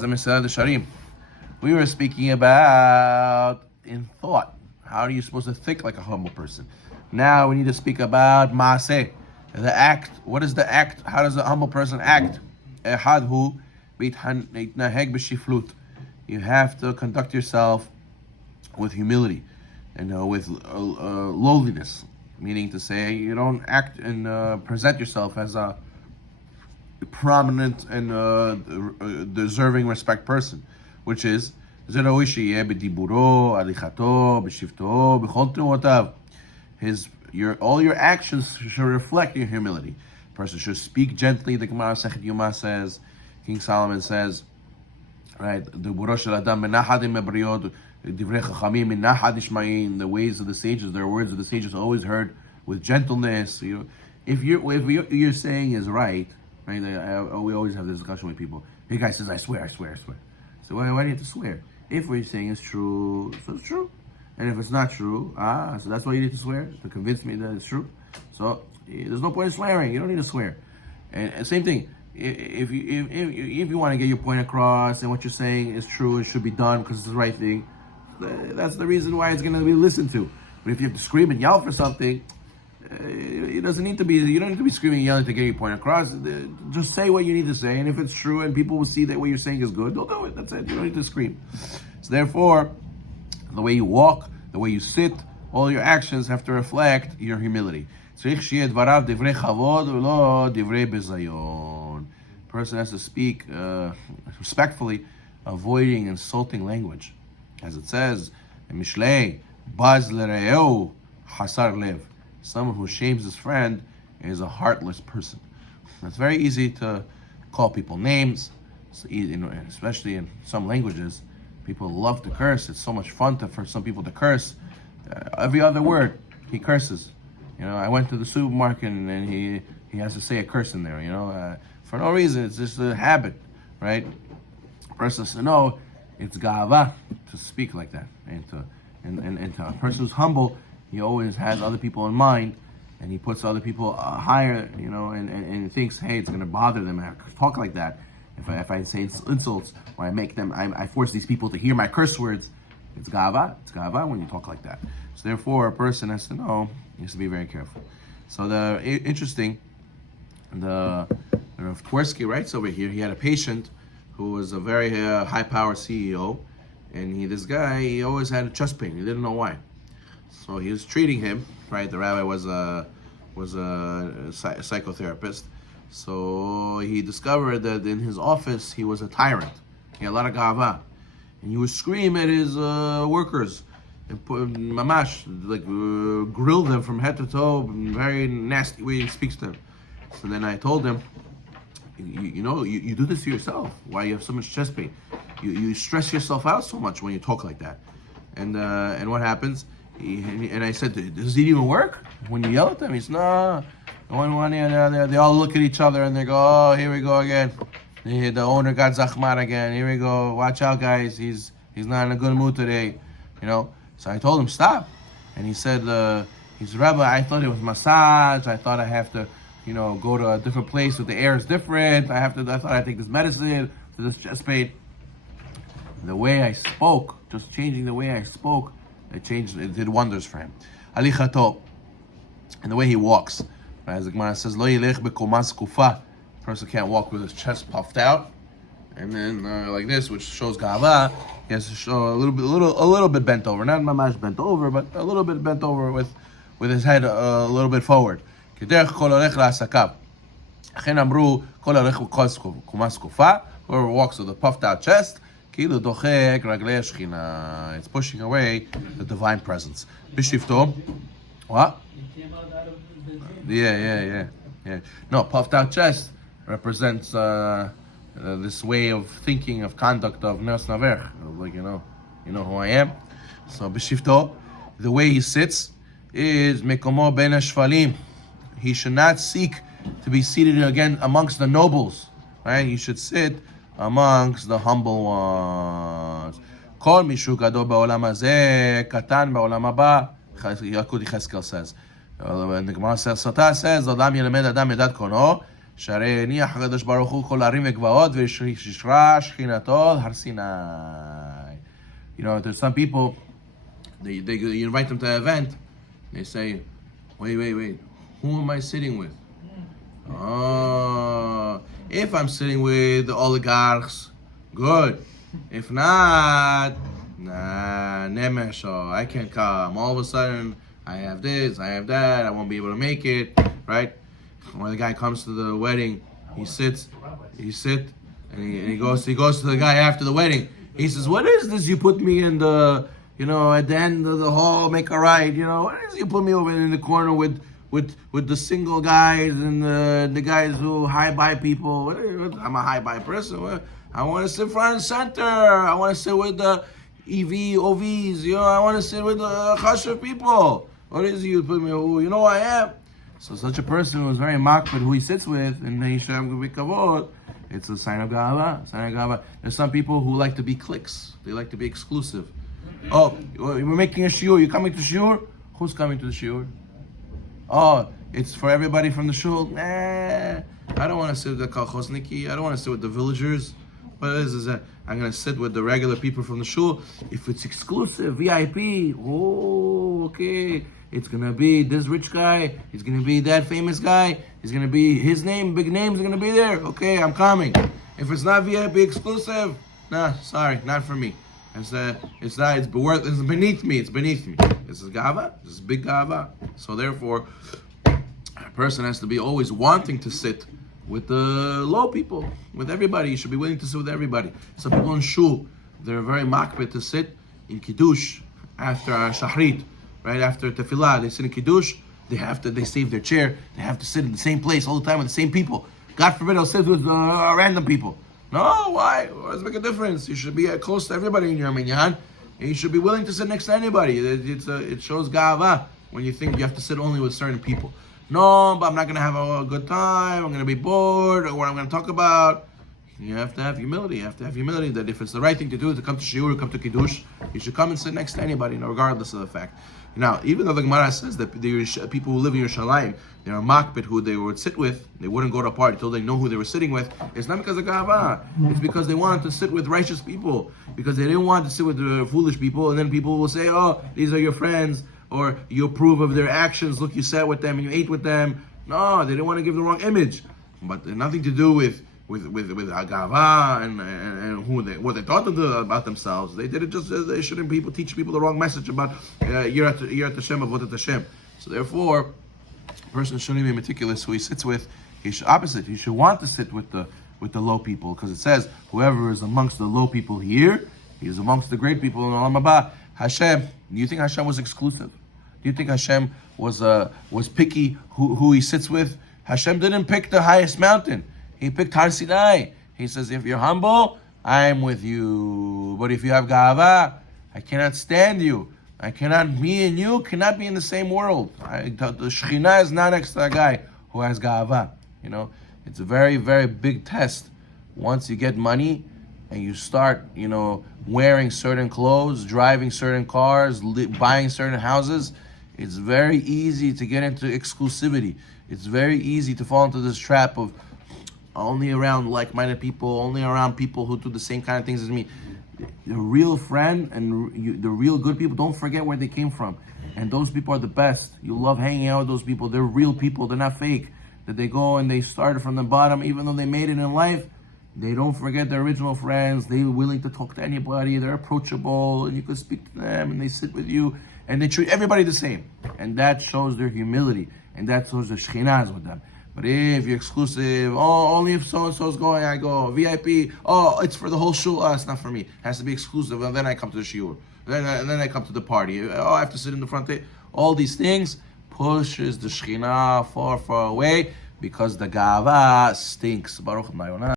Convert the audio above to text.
the Mishnah the Sharim. We were speaking about in thought. How are you supposed to think like a humble person? Now we need to speak about maaseh, the act. What is the act? How does a humble person act? Ehadhu bitnaheg b'shiflut. You have to conduct yourself with humility and with lowliness, meaning to say you don't act and present yourself as a prominent and deserving respect person, which is his all your actions should reflect your humility. A person should speak gently. The Gemara Sechet Yoma says, King Solomon says, right, the ways of the sages, their words of the sages are always heard with gentleness. If you're saying is right, we always have this discussion with people. The guy says, I swear. So why do you have to swear? If what you're saying is true, so it's true. And if it's not true, so that's why you need to swear, to convince me that it's true. So there's no point in swearing. You don't need to swear. And same thing, if you want to get your point across and what you're saying is true, it should be done because it's the right thing, that's the reason why it's going to be listened to. But if you have to scream and yell for something, it doesn't need to be. You don't need to be screaming and yelling to get your point across. Just say what you need to say, and if it's true and people will see that what you're saying is good, they'll do it. That's it. You don't need to scream. So therefore, the way you walk, the way you sit, all your actions have to reflect your humility. Person has to speak respectfully, avoiding insulting language, as it says in Mishlei, Baz l're'eu hasar lev. Someone who shames his friend is a heartless person. It's very easy to call people names, especially in some languages. People love to curse. It's so much fun for some people to curse. Every other word, he curses. I went to the supermarket and he has to say a curse in there, for no reason. It's just a habit, right? A person says, no, it's ga'ava to speak like that. And to a person who's humble, he always has other people in mind, and he puts other people higher, and thinks, hey, it's going to bother them. I talk like that. If I say insults, or I force these people to hear my curse words, it's gava. It's gava when you talk like that. So therefore, a person has to know, he has to be very careful. So the Rav Twersky writes over here, he had a patient who was a very high-power CEO, and this guy, he always had a chest pain. He didn't know why. So he was treating him, right? The rabbi was a psychotherapist. So he discovered that in his office, he was a tyrant. He had a lot of gava. And he would scream at his workers and grill them from head to toe in a very nasty way he speaks to them. So then I told him, you do this to yourself. Why you have so much chest pain? You stress yourself out so much when you talk like that. And what happens? And I said, does it even work when you yell at them? He said, no. They all look at each other and they go, oh, here we go again. The owner got zachmar again. Here we go. Watch out, guys. He's not in a good mood today. So I told him, stop. And he said, he's Rebbe, I thought it was massage. I thought I have to, go to a different place where the air is different. I thought I'd take this medicine for this chest pain. The way I spoke, just changing the way I spoke, it did wonders for him. Alichato, and the way he walks. As the Gemara says, Lo yilech b'komas kufa. Person can't walk with his chest puffed out, and then like this, which shows gava. He has to show a little bit bent over, not mamash bent over, but a little bit bent over with his head a little bit forward. Kederech kol olech la'asakav. Achen amru kol olech b'komas kufa. Whoever walks with a puffed out chest, kilu dochek raglei shechina. It's pushing away the divine presence. Bishifto, what? Yeah. No, puffed out chest represents this way of thinking, of conduct of Nes Naver, like you know who I am. So b'shifto, the way he sits is mekomo ben hashfalim. He should not seek to be seated again amongst the nobles, right? He should sit amongst the humble ones. Kol mishu gadol ba'olam hazeh, katan ba'olam haba. Yalkut Yecheskel says. And the Gemara says, Sota says, Adam yelamed Adam yedat kono, שהרי הניח הקדוש ברוך הוא כל הרים וגבעות וישרה שכינתו על הר סיני. You know, there's some people, you invite them to an event, they say, wait, who am I sitting with? Oh, if I'm sitting with the oligarchs, good. If not, nah, nemesho, I can't come. All of a sudden, I have this, I have that, I won't be able to make it, right? When the guy comes to the wedding, he sits, and he goes to the guy after the wedding. He says, what is this you put me in the, at the end of the hall, make a right, what is it you put me over in the corner with the single guys and the guys who high-buy people? I'm a high-buy person. I want to sit front and center. I want to sit with the OVs, I want to sit with the chashuv people. What is it you put me, who I am? So such a person who is very makpid who he sits with, and it's a sign of gava. There's some people who like to be cliques. They like to be exclusive. Oh, we're making a shiur. You coming to shiur? Who's coming to the shiur? Oh, it's for everybody from the shul. Nah, I don't want to sit with the kolchozniki. I don't want to sit with the villagers. What is that? I'm going to sit with the regular people from the shul. If it's exclusive, VIP, okay. It's going to be this rich guy. He's going to be that famous guy. He's going to be his name, big names are going to be there. Okay, I'm coming. If it's not VIP exclusive, nah, sorry, not for me. It's beneath me. This is gava. This is big gava. So therefore, a person has to be always wanting to sit with the low people, with everybody. You should be willing to sit with everybody. Some people in shul, they're very makbet to sit in kiddush after shahrit, right after tefillah. They sit in kiddush. They save their chair. They have to sit in the same place all the time with the same people. God forbid, they'll sit with random people. No, why? Well, does it make a difference? You should be close to everybody in your minyan, and you should be willing to sit next to anybody. It shows gava when you think you have to sit only with certain people. No, but I'm not going to have a good time. I'm going to be bored, or what I'm going to talk about. You have to have humility. You have to have humility that if it's the right thing to do to come to shiur, or come to kiddush, you should come and sit next to anybody, regardless of the fact. Now, even though the Gemara says that the people who live in Yerushalayim, they are makbet who they would sit with, they wouldn't go to a party until they know who they were sitting with, it's not because of gava. It's because they wanted to sit with righteous people, because they didn't want to sit with the foolish people, and then people will say, oh, these are your friends, or you approve of their actions, look, you sat with them and you ate with them. No, they didn't want to give the wrong image. But nothing to do with agava and what they thought about themselves. They did it just they shouldn't teach people the wrong message about Yirat Hashem, avodat Hashem. So therefore, a person shouldn't be meticulous who he sits with. He should want to sit with the low people, because it says whoever is amongst the low people here, he is amongst the great people in Olam Haba. Hashem, do you think Hashem was exclusive? Do you think Hashem was picky who he sits with? Hashem didn't pick the highest mountain. He picked Har Sinai. He says, if you're humble, I'm with you. But if you have gava, I cannot stand you. Me and you cannot be in the same world. The Shekhinah is not next to a guy who has gava. It's a very, very big test. Once you get money and you start, wearing certain clothes, driving certain cars, buying certain houses, it's very easy to get into exclusivity. It's very easy to fall into this trap of only around like-minded people, only around people who do the same kind of things as me. The real friend and the real good people, don't forget where they came from. And those people are the best. You love hanging out with those people. They're real people. They're not fake. That they go and they started from the bottom, even though they made it in life. They don't forget their original friends. They're willing to talk to anybody. They're approachable, and you can speak to them, and they sit with you, and they treat everybody the same. And that shows their humility, and that shows the Shekhinah is with them. But if you're exclusive, only if so-and-so is going, I go. VIP, it's for the whole shul, it's not for me. It has to be exclusive, and then I come to the shiur. Then I come to the party. I have to sit in the front. All these things pushes the Shekhinah far, far away, because the gava stinks. Baruch Mayonah.